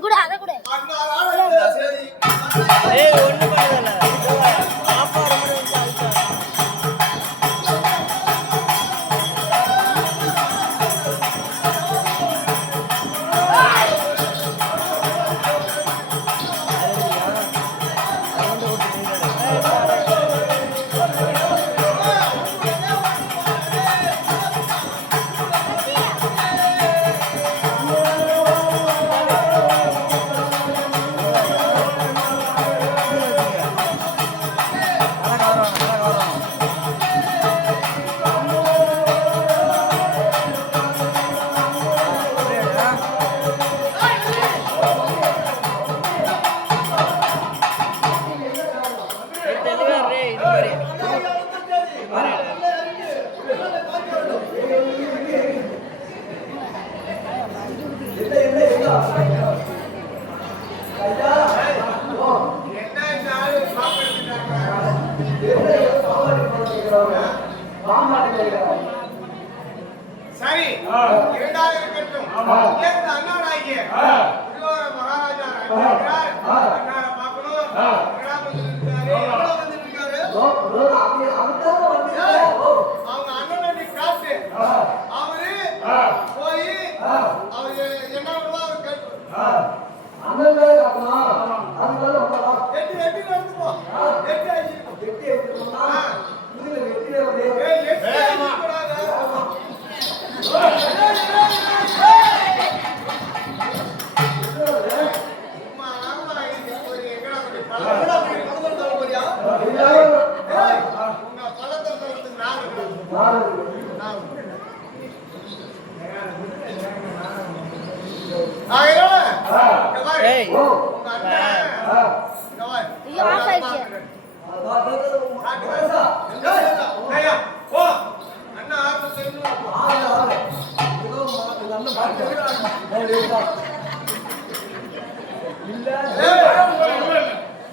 கூட அத கூட ஏய் ஒண்ணு பண்ணல பாப்பா ரொம்ப சரி இரண்டாவது இருக்கட்டும் இந்த அண்ணாடாகிய திருவார மகாராஜா அண்ணாரை பார்க்கணும் அவங்க அண்ணனை காட்டு அவரு போய் அவரு என்ன அவர் கேட்டு எட்டு எட்டு நடந்து போ எட்டு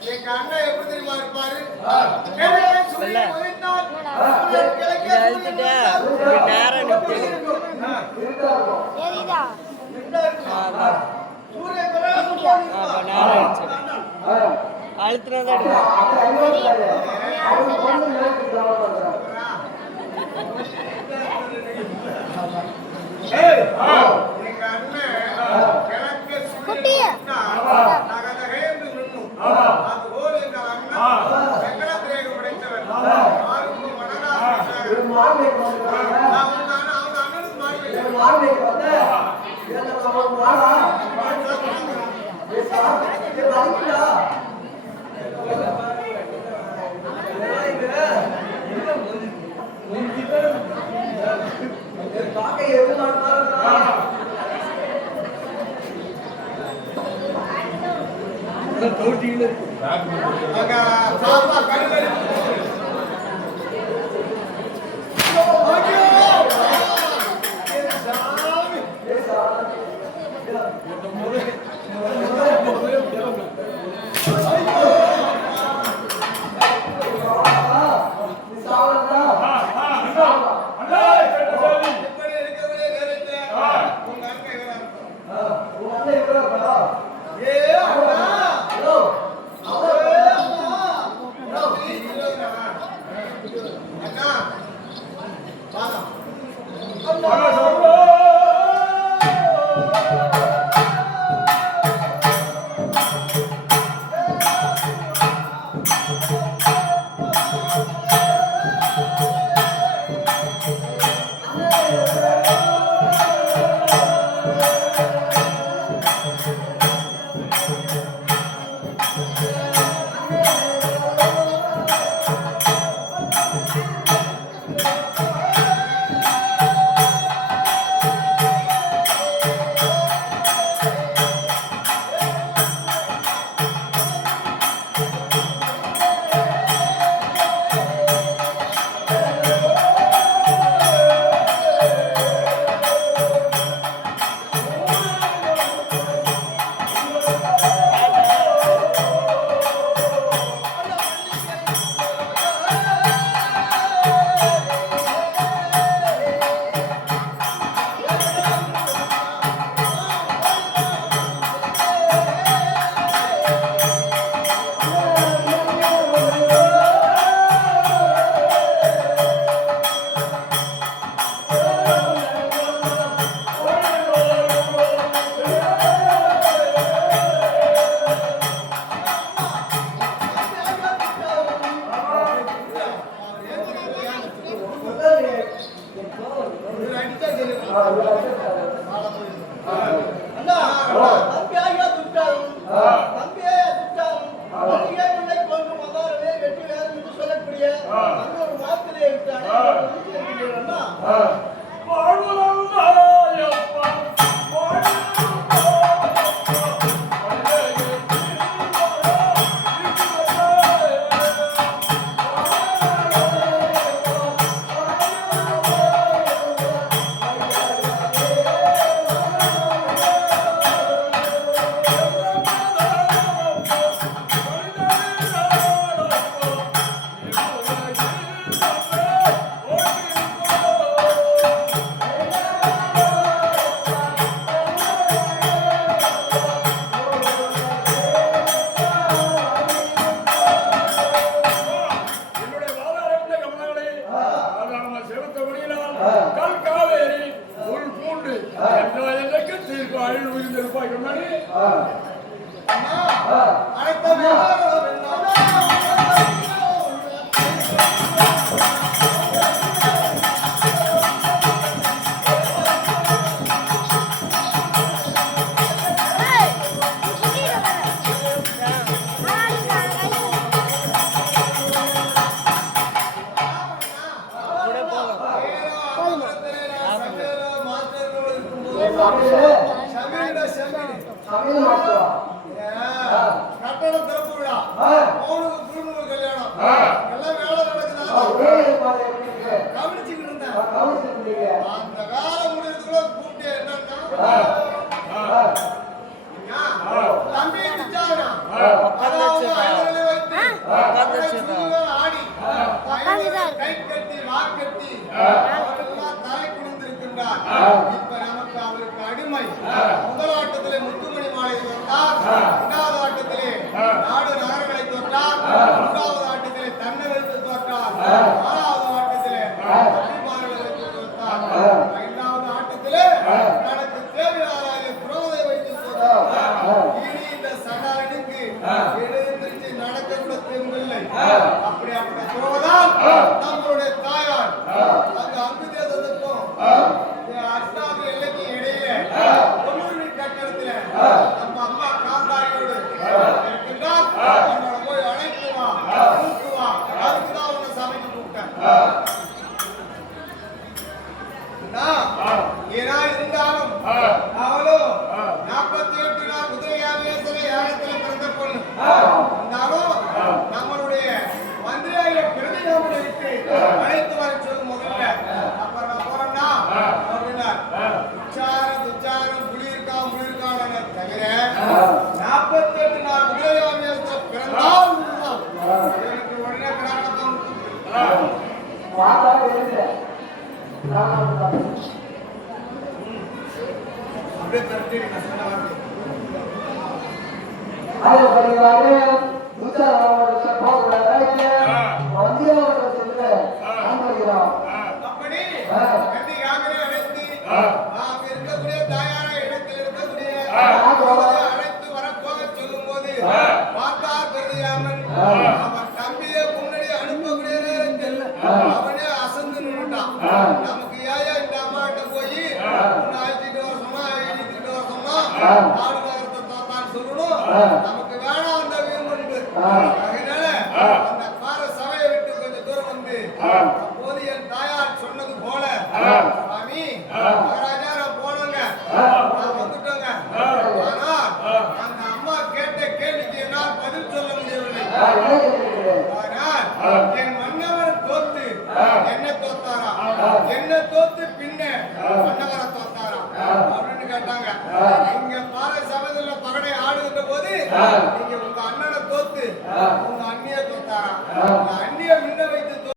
எங்க அண்ணா எப்படி தெரியுமா இருப்பாரு அழுத்தினதான் எங்க அண்ணன் கிழக்கு அண்ணா தம்பியாக துட்டாலும் தம்பியாக துட்டாலும் தம்பியே பிள்ளை கொண்டு மதாரவே வெற்றி வேறு என்று சொல்லக்கூடிய ஒரு வார்த்தையை விட்டானே அண்ணா கட்டணம் திறப்பு விழா அவனுக்கு குடும்ப கல்யாணம் எல்லாம் வேலை நடக்குதா கவனிச்சுக்கிட்டு இருந்தேன் அந்த வேலை முடியறதுக்குள்ள கூப்பிட்டு என்னன்னா தம்பி விச்சாரா ஆடி கை கட்டி வாக்கட்டி அவரெல்லாம் தலை குனிந்திருக்கின்றார். இப்ப நமக்கு அவருக்கு அடிமை. முதல் ஆட்டத்திலே முத்துமணி மாலை தொட்டார், இரண்டாவது ஆட்டத்திலே நாடு நகரங்களை தொட்டார், மூன்றாவது ஆட்டத்திலே தன்னை வைத்து தோற்றார், ஆறாவது ஆட்டத்திலே அபிமானங்களை வைத்து தோற்றார், ஐந்தாவது ஆட்டத்திலே தனக்கு தேவையான புரோதை வைத்து தோற்றார். இனி இந்த சகாரனுக்கு எழுந்திருச்சு நடக்க கூட தெம்பில்லை. அப்படிப்பட்ட துரோதான் நம்மளுடைய தாயார் அந்த அங்கு தேசத்துக்கும் அஸ்தாபி எல்லைக்கு இடையில பொன்னூரி கட்டடத்துல நம்ம அம்மா காந்தாரியோடு இருக்கின்றார். அவனோட போய் அழைக்குவா கூட்டுவா, அதுக்குதான் உன்னை சபைக்கு கூப்பிட்டேன். ஏன்னா இருந்தாலும் அவளும் 48 நாள் குதிரை ஆவேசல யாகத்துல பிறந்த பொண்ணு. இருந்தாலும் நம்மளுடைய மந்திரியாய பிரதிநாமனை விட்டு அழைத்து வர சொல்லும் முதல்ல. அப்புறம் நான் போறேன்னா துச்சாரம் புலியிருக்கான தவிர 48 நாள் குதிரை ஆவேசத்துல பிறந்தால் எனக்கு உடனே கிடாக்கத்தான் அப்படியே தரட்டி நான் சொன்ன வார்த்தை आयो परिवार दूसरा बहुत बड़ा है मंदिर चलते हम அப்படி கட்டி யாகரை அழைத்து நாம் இருக்கக்கூடிய தாயார இடத்தில் இருக்கக்கூடிய அழைத்து வரப்போக சொல்லும்போது பார்த்தார் கருதியாமன் அவன் தம்பியை முன்னாடி அனுப்பக்கூடிய நேரத்தில் அவனே அசந்து நின்றுட்டான். நமக்கு ஏன் இந்த அம்மாட்ட போய் அழைச்சிட்டு வர சொன்னா எழுதிட்டு வர சொன்னா